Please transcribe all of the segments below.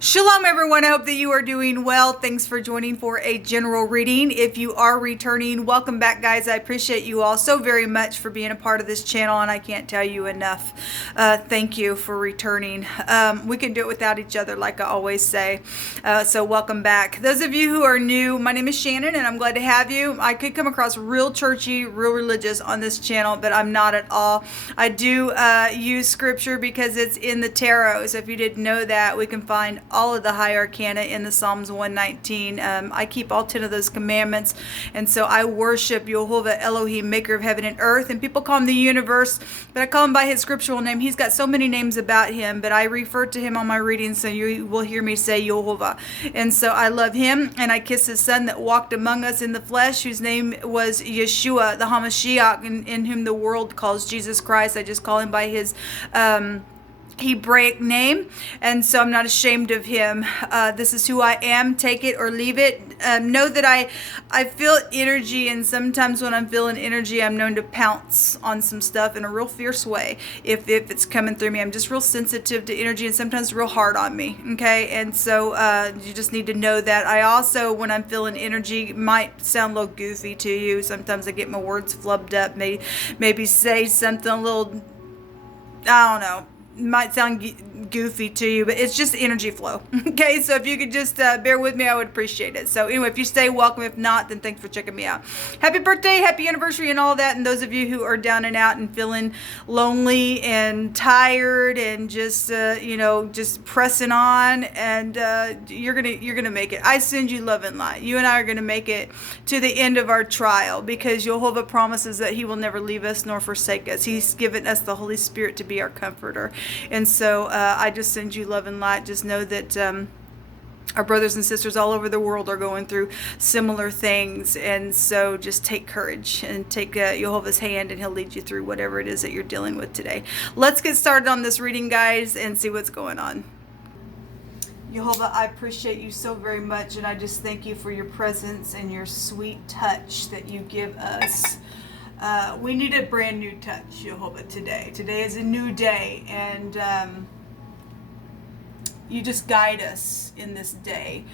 Shalom, everyone. I hope that you are doing well. Thanks for joining for a general reading. If you are returning, welcome back, guys. I appreciate you all so very much for being a part of this channel, and I can't tell you enough. Thank you for returning. We can do it without each other, like I always say. So welcome back. Those of you who are new, my name is Shannon, and I'm glad to have you. I could come across real churchy, real religious on this channel, but I'm not at all. I do use scripture because it's in the tarot. So if you didn't know that, we can find all of the high arcana in the Psalms 119. I keep all 10 of those commandments, and so I worship Yehovah Elohim, maker of heaven and earth, and people call him the universe, but I call him by his scriptural name. He's got so many names about him, but I refer to him on my readings, so you will hear me say Yehovah. And so I love him, and I kiss his son that walked among us in the flesh, whose name was Yeshua, the Hamashiach, in whom the world calls Jesus Christ. I just call him by his Hebraic name, and so I'm not ashamed of him. This is who I am. Take it or leave it. Know that I feel energy, and sometimes when I'm feeling energy, I'm known to pounce on some stuff in a real fierce way. If it's coming through me, I'm just real sensitive to energy, and sometimes real hard on me. Okay, and so you just need to know that. I also, when I'm feeling energy, might sound a little goofy to you. Sometimes I get my words flubbed up. Maybe say something a little, I don't know, might sound goofy to you, but it's just energy flow. Okay, so if you could just bear with me, I would appreciate it. So anyway, if you stay, welcome. If not, then thanks for checking me out. Happy birthday, happy anniversary, and all that. And those of you who are down and out and feeling lonely and tired and just just pressing on, and you're gonna make it. I send you love and light. You and I are gonna make it to the end of our trial, because Jehovah promises that he will never leave us nor forsake us. He's given us the Holy Spirit to be our comforter. And so I just send you love and light. Just know that our brothers and sisters all over the world are going through similar things. And so just take courage and take Jehovah's hand, and he'll lead you through whatever it is that you're dealing with today. Let's get started on this reading, guys, and see what's going on. Jehovah, I appreciate you so very much, and I just thank you for your presence and your sweet touch that you give us. We need a brand new touch, Jehovah, today. Today is a new day, and you just guide us in this day.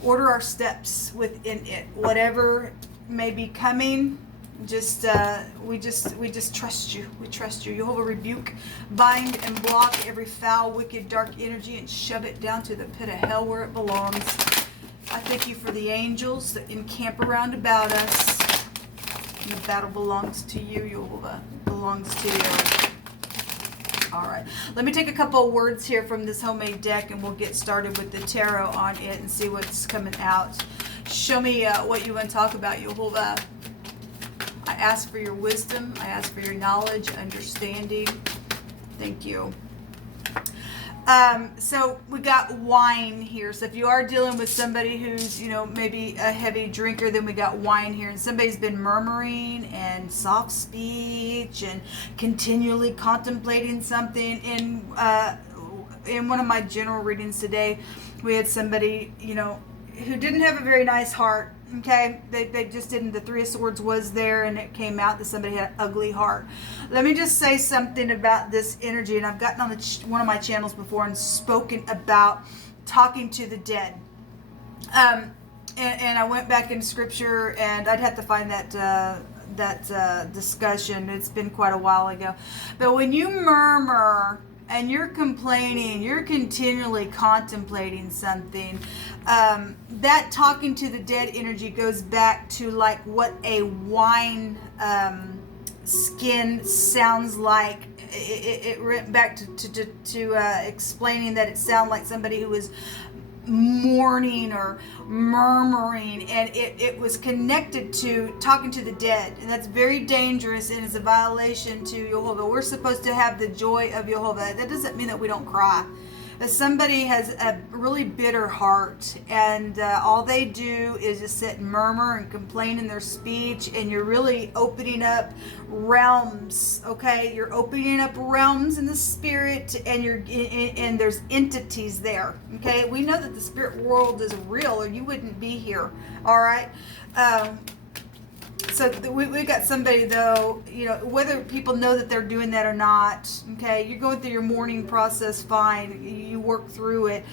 Order our steps within it. Whatever may be coming, we just trust you. We trust you. Jehovah, rebuke, bind, and block every foul, wicked, dark energy, and shove it down to the pit of hell where it belongs. I thank you for the angels that encamp around about us. The battle belongs to you, Yehovah. Belongs to you. All right. Let me take a couple of words here from this homemade deck, and we'll get started with the tarot on it and see what's coming out. Show me what you want to talk about, Yehovah. I ask for your wisdom. I ask for your knowledge, understanding. Thank you. So we got wine here. So if you are dealing with somebody who's, maybe a heavy drinker, then we got wine here. And somebody's been murmuring and soft speech and continually contemplating something. In one of my general readings today, we had somebody, who didn't have a very nice heart. Okay, they just didn't. The Three of Swords was there, and it came out that somebody had an ugly heart. Let me just say something about this energy, and I've gotten on one of my channels before and spoken about talking to the dead. And I went back in scripture, and I'd have to find that discussion. It's been quite a while ago. But when you murmur and you're complaining, you're continually contemplating something, that talking to the dead energy goes back to like what a wine skin sounds like. It went back to explaining that it sounded like somebody who was mourning or murmuring, and it was connected to talking to the dead, and that's very dangerous, and it's a violation to Jehovah. We're supposed to have the joy of Jehovah. That doesn't mean that we don't cry. If somebody has a really bitter heart, and all they do is just sit and murmur and complain in their speech, and you're really opening up realms, okay? You're opening up realms in the spirit, and there's entities there, okay? We know that the spirit world is real, or you wouldn't be here, all right? So we got somebody, though, you know, whether people know that they're doing that or not, okay, you're going through your mourning process, fine, you work through it.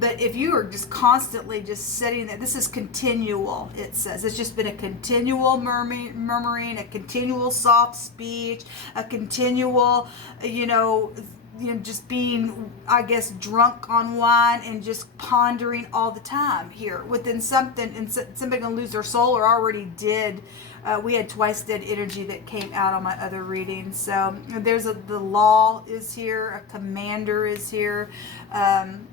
But if you are just constantly just setting that, this is continual, it says. It's just been a continual murmuring, a continual soft speech, a continual, you know, just being, I guess, drunk on wine and just pondering all the time here within something, and somebody gonna lose their soul or already did. We had twice dead energy that came out on my other reading. So there's the law is here, a commander is here, an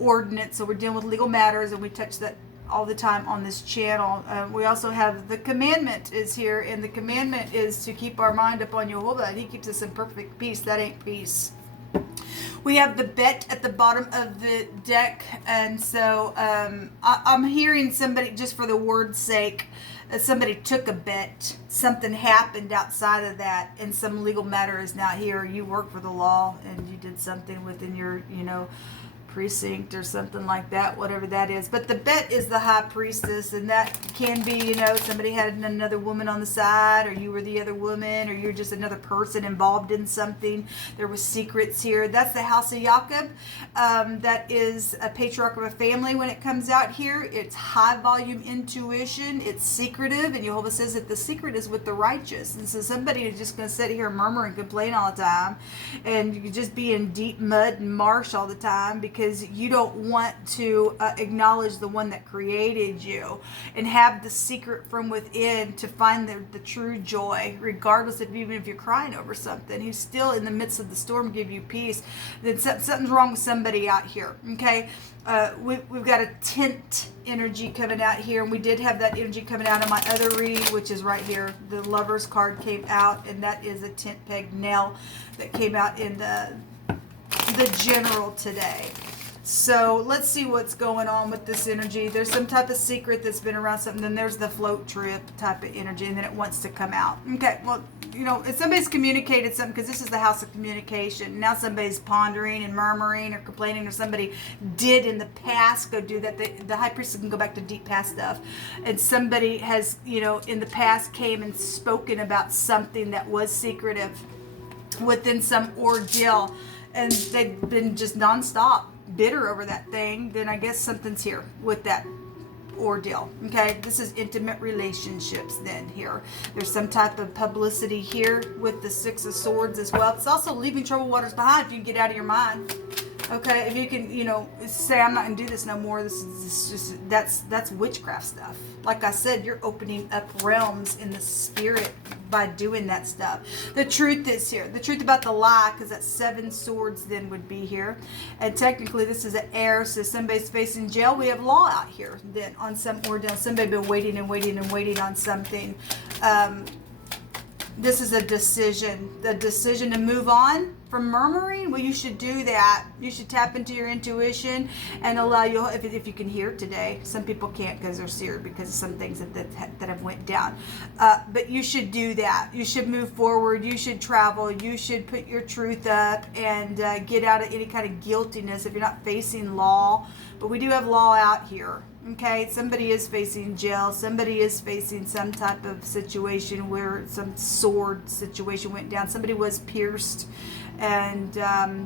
ordinance. So we're dealing with legal matters, and we touch that all the time on this channel. We also have the commandment is here, and the commandment is to keep our mind upon Jehovah, and he keeps us in perfect peace. That ain't peace. We have the bet at the bottom of the deck, and so I'm hearing somebody, just for the word's sake, somebody took a bet, something happened outside of that, and some legal matter is now here. You work for the law, and you did something within your, you know, precinct or something like that, whatever that is. But the bet is the high priestess, and that can be, you know, somebody had another woman on the side, or you were the other woman, or you're just another person involved in something. There was secrets here. That's the house of Jacob. That is a patriarch of a family. When it comes out here, it's high volume intuition, it's secretive, and Jehovah says that the secret is with the righteous. And so somebody is just going to sit here and murmur and complain all the time, and you just be in deep mud and marsh all the time because you don't want to acknowledge the one that created you and have the secret from within to find the true joy, regardless of, even if you're crying over something. He's still in the midst of the storm, give you peace. Then something's wrong with somebody out here, okay? We've got a tent energy coming out here, and we did have that energy coming out in my other reading, which is right here. The Lover's card came out, and that is a tent peg nail that came out in the general today. So let's see what's going on with this energy. There's some type of secret that's been around something. Then there's the float trip type of energy, and then it wants to come out. Okay, well, you know, if somebody's communicated something, because this is the house of communication. Now somebody's pondering and murmuring or complaining, or somebody did in the past go do that. The high priest can go back to deep past stuff. And somebody has, you know, in the past came and spoken about something that was secretive within some ordeal. And they've been just nonstop bitter over that thing. Then I guess something's here with that ordeal. Okay, this is intimate relationships. Then here there's some type of publicity here with the Six of Swords as well. It's also leaving troubled waters behind if you get out of your mind. Okay, if you can, you know, say, I'm not gonna do this no more. This is just, that's witchcraft stuff. Like I said, you're opening up realms in the spirit by doing that stuff. The truth is here. The truth about the lie, because that Seven Swords then would be here. And technically this is an heir, so somebody's facing jail. We have law out here then on some ordeal. Somebody been waiting and waiting and waiting on something. This is a decision. The decision to move on from murmuring. Well, you should do that. You should tap into your intuition and allow you, if you can hear today. Some people can't because they're seared because of some things that have went down. But you should do that. You should move forward. You should travel. You should put your truth up and get out of any kind of guiltiness if you're not facing law. But we do have law out here. Okay, somebody is facing jail. Somebody is facing some type of situation where some sword situation went down. Somebody was pierced, and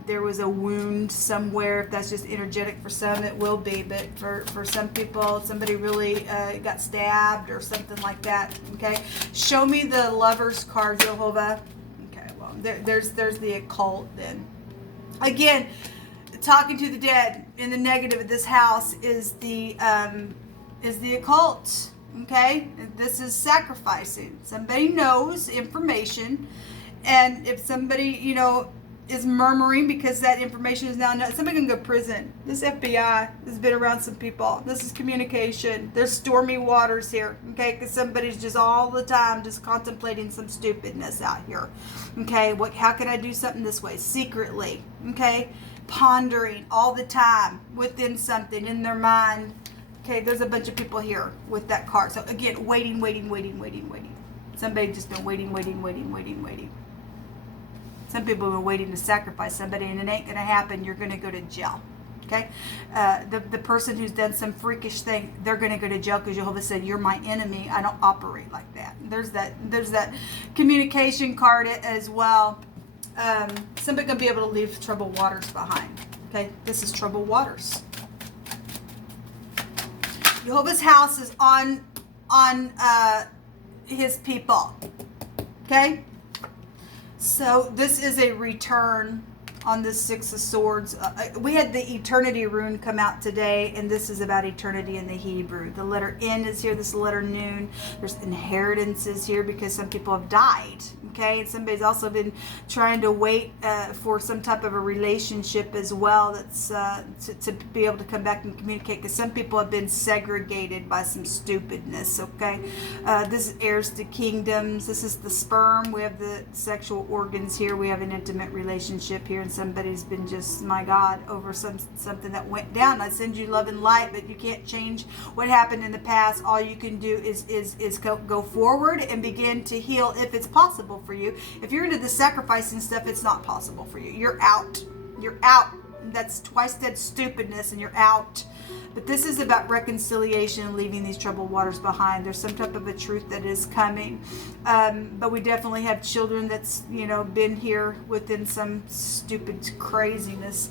there was a wound somewhere. If that's just energetic for some, it will be. But for some people, somebody really got stabbed or something like that. Okay, show me the Lover's card, Jehovah. Okay, well, there's the occult then. Again, talking to the dead in the negative of this house is the occult. Okay, this is sacrificing. Somebody knows information, and if somebody, you know, is murmuring because that information is now known, somebody can go to prison. This FBI has been around some people. This is communication. There's stormy waters here. Okay, because somebody's just all the time just contemplating some stupidness out here. Okay, how can I do something this way secretly? Okay, pondering all the time within something in their mind. Okay, there's a bunch of people here with that card. So again, waiting. Somebody just been waiting. Some people have been waiting to sacrifice somebody, and it ain't going to happen. You're going to go to jail. Okay, the person who's done some freakish thing, they're going to go to jail because Jehovah said, "You're my enemy. I don't operate like that." There's that communication card as well. Somebody going to be able to leave troubled waters behind. Okay, this is troubled waters. Jehovah's house is on his people. Okay, so this is a return on the Six of Swords. We had the Eternity rune come out today, and this is about eternity in the Hebrew. The letter N is here. This is the letter Nun. There's inheritances here because some people have died. Okay, and somebody's also been trying to wait for some type of a relationship as well. That's to be able to come back and communicate, because some people have been segregated by some stupidness. Okay, this is heirs to kingdoms. This is the sperm. We have the sexual organs here. We have an intimate relationship here. Somebody's been just, my God, over something that went down. I send you love and light, but you can't change what happened in the past. All you can do is go forward and begin to heal if it's possible for you. If you're into the sacrificing stuff, it's not possible for you. You're out. You're out. That's twice dead stupidness, and you're out. But this is about reconciliation and leaving these troubled waters behind. There's some type of a truth that is coming. But we definitely have children that's, been here within some stupid craziness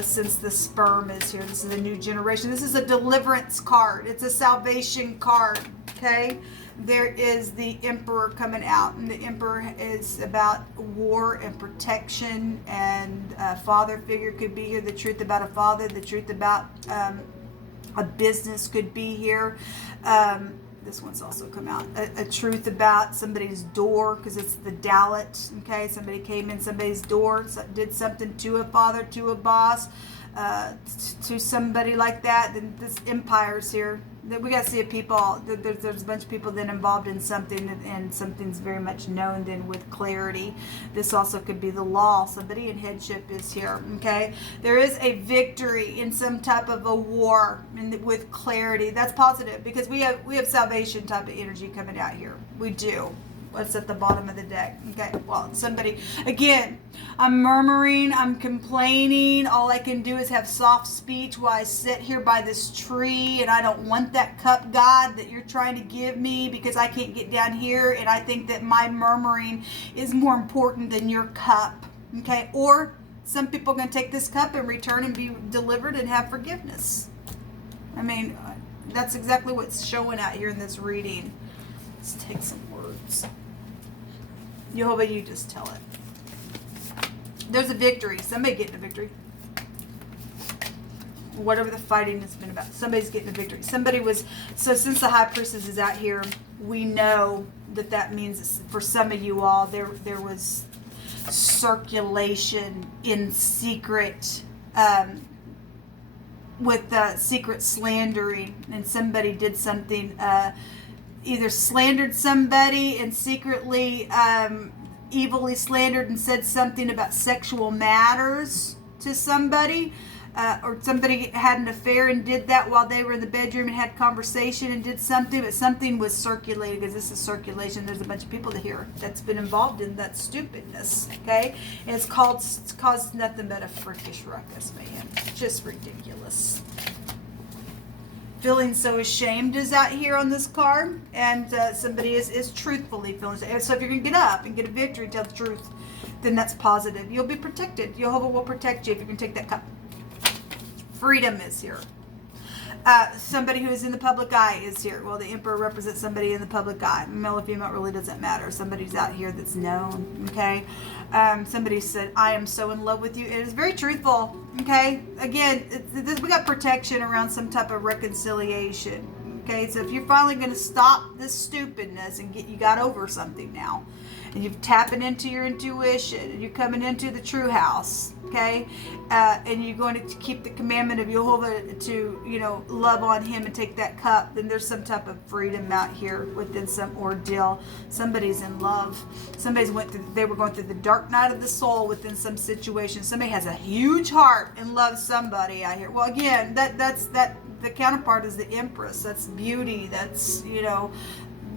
since the sperm is here. This is a new generation. This is a deliverance card. It's a salvation card, okay? There is the Emperor coming out, and the Emperor is about war and protection, and a father figure could be here. The truth about a father, the truth about a business could be here. This one's also come out. A truth about somebody's door, because it's the Dalit. Okay, somebody came in somebody's door, did something to a father, to a boss, to somebody like that. Then this Empire's here. We got to see if people, there's a bunch of people then involved in something, and something's very much known then with clarity. This also could be the law. Somebody in headship is here, okay? There is a victory in some type of a war with clarity. That's positive, because we have salvation type of energy coming out here. We do. What's at the bottom of the deck? Okay, well, somebody, again, I'm murmuring, I'm complaining. All I can do is have soft speech while I sit here by this tree, and I don't want that cup, God, that you're trying to give me, because I can't get down here, and I think that my murmuring is more important than your cup, okay? Or some people are going to take this cup and return and be delivered and have forgiveness. I mean, that's exactly what's showing out here in this reading. Let's take some words. Jehovah, you just tell it. There's a victory. Somebody getting a victory. Whatever the fighting has been about, somebody's getting a victory. Somebody was, so since the High Priestess is out here, we know that means for some of you all, there was circulation in secret, with secret slandering, and somebody did something, either slandered somebody and secretly evilly slandered and said something about sexual matters to somebody, or somebody had an affair and did that while they were in the bedroom and had conversation and did something, but something was circulated, because this is circulation. There's a bunch of people here that's been involved in that stupidness, okay? And it's caused nothing but a freakish ruckus, man. Just ridiculous. Feeling so ashamed is out here on this card, and somebody is truthfully feeling ashamed. So if you're going to get up and get a victory, tell the truth, then that's positive. You'll be protected. Jehovah will protect you if you can take that cup. Freedom is here. Somebody who is in the public eye is here. Well, the Emperor represents somebody in the public eye. Male or female, really doesn't matter. Somebody's out here that's known, okay? Somebody said, I am so in love with you. It is very truthful, okay? Again, we got protection around some type of reconciliation, okay? So if you're finally going to stop this stupidness and you got over something now, and you're tapping into your intuition, and you're coming into the true house, okay? And you're going to keep the commandment of Jehovah to, love on him and take that cup, then there's some type of freedom out here within some ordeal. Somebody's in love. They were going through the dark night of the soul within some situation. Somebody has a huge heart and loves somebody out here. Well, again, that's the counterpart is the Empress. That's beauty. That's,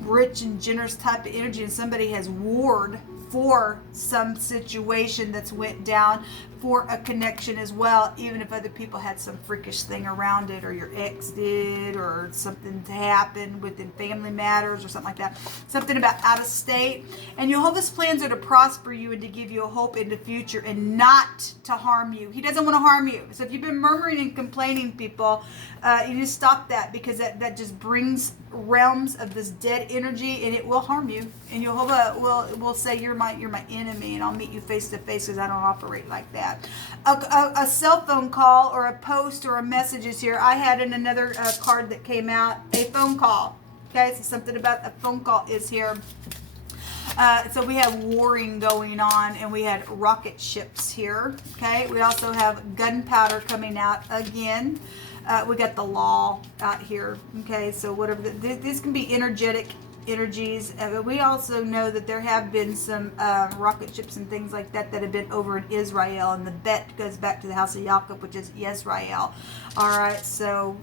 rich and generous type of energy, and somebody has warred for some situation that's went down, for a connection as well, even if other people had some freakish thing around it, or your ex did, or something happened within family matters or something like that, something about out of state. And Jehovah's plans are to prosper you and to give you a hope in the future and not to harm you. He doesn't want to harm you. So if you've been murmuring and complaining, people, you need to stop that, because that just brings realms of this dead energy, and it will harm you. And Jehovah will say, you're my enemy, and I'll meet you face to face, because I don't operate like that. A cell phone call or a post or a message is here. I had in another card that came out, a phone call. Okay, so something about a phone call is here. So we have warring going on, and we had rocket ships here. Okay, we also have gunpowder coming out again. We got the law out here. Okay, so whatever, this can be energetic energies. We also know that there have been some rocket ships and things like that that have been over in Israel, and the bet goes back to the house of Jacob, which is Yisrael. All right, so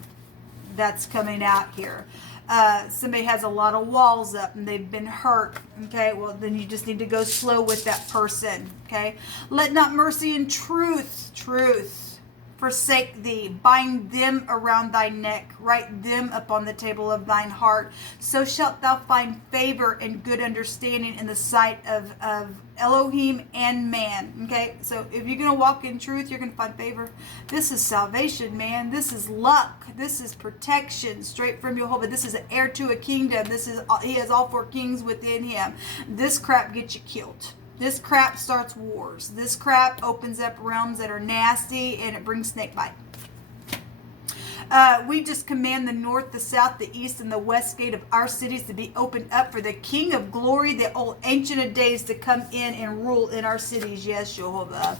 that's coming out here. Somebody has a lot of walls up and they've been hurt. Okay, well then you just need to go slow with that person. Okay, let not mercy and truth forsake thee. Bind them around thy neck, write them upon the table of thine heart. So shalt thou find favor and good understanding in the sight of Elohim and man. Okay, so if you're going to walk in truth, you're going to find favor. This is salvation, man. This is luck. This is protection straight from Jehovah. This is an heir to a kingdom. He has all 4 kings within him. This crap gets you killed. This crap starts wars. This crap opens up realms that are nasty, and it brings snake bite. We just command the north, the south, the east, and the west gate of our cities to be opened up for the King of Glory, the old Ancient of Days, to come in and rule in our cities. Yes, Jehovah.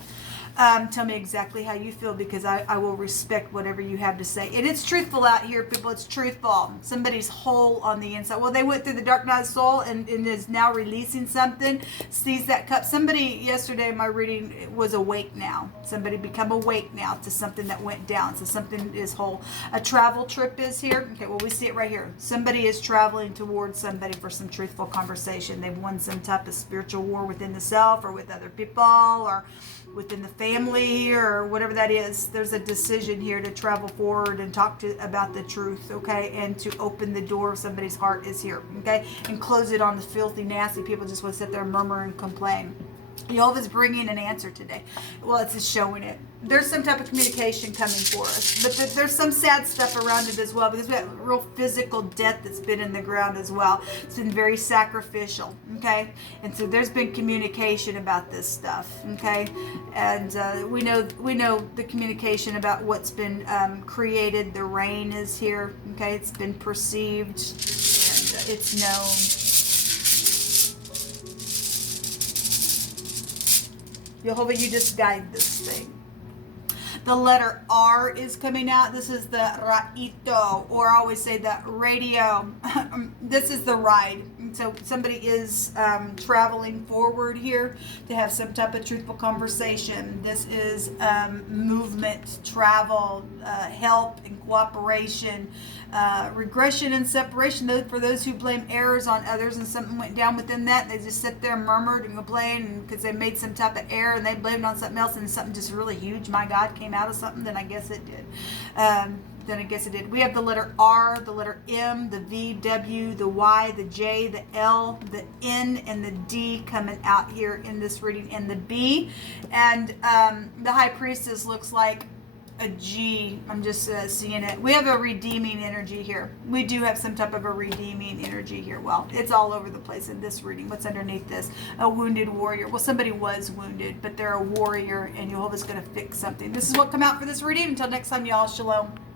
Tell me exactly how you feel, because I will respect whatever you have to say. And it's truthful out here, people. It's truthful. Somebody's whole on the inside. Well, they went through the dark night of soul and is now releasing something. Sees that cup. Somebody yesterday in my reading was awake now. Somebody become awake now to something that went down. So something is whole. A travel trip is here. Okay, well, we see it right here. Somebody is traveling towards somebody for some truthful conversation. They've won some type of spiritual war within the self, or with other people, or within the family, or whatever that is. There's a decision here to travel forward and talk about the truth, okay, and to open the door of somebody's heart is here, okay, and close it on the filthy, nasty people just want to sit there and murmur and complain. Jehovah's bringing an answer today. Well, it's just showing it. There's some type of communication coming for us, but there's some sad stuff around it as well, because we have real physical death that's been in the ground as well. It's been very sacrificial, okay? And so there's been communication about this stuff, okay? And we know the communication about what's been created. The rain is here, okay? It's been perceived, and it's known. Jehovah, you just guide this thing. The letter R is coming out. This is the Ra'ito, or I always say the radio. This is the ride. So somebody is traveling forward here to have some type of truthful conversation. This is movement, travel, help and cooperation, regression and separation. For those who blame errors on others and something went down within that, they just sit there and murmured and complained because they made some type of error and they blamed it on something else, and something just really huge, my God, came out of something, then I guess it did. We have the letter R, the letter M, the V, W, the Y, the J, the L, the N, and the D coming out here in this reading, and the B. And the High Priestess looks like a G. I'm just seeing it. We have a redeeming energy here. We do have some type of a redeeming energy here. Well, it's all over the place in this reading. What's underneath this? A wounded warrior. Well, somebody was wounded, but they're a warrior, and Jehovah's going to fix something. This is what come out for this reading. Until next time, y'all, shalom.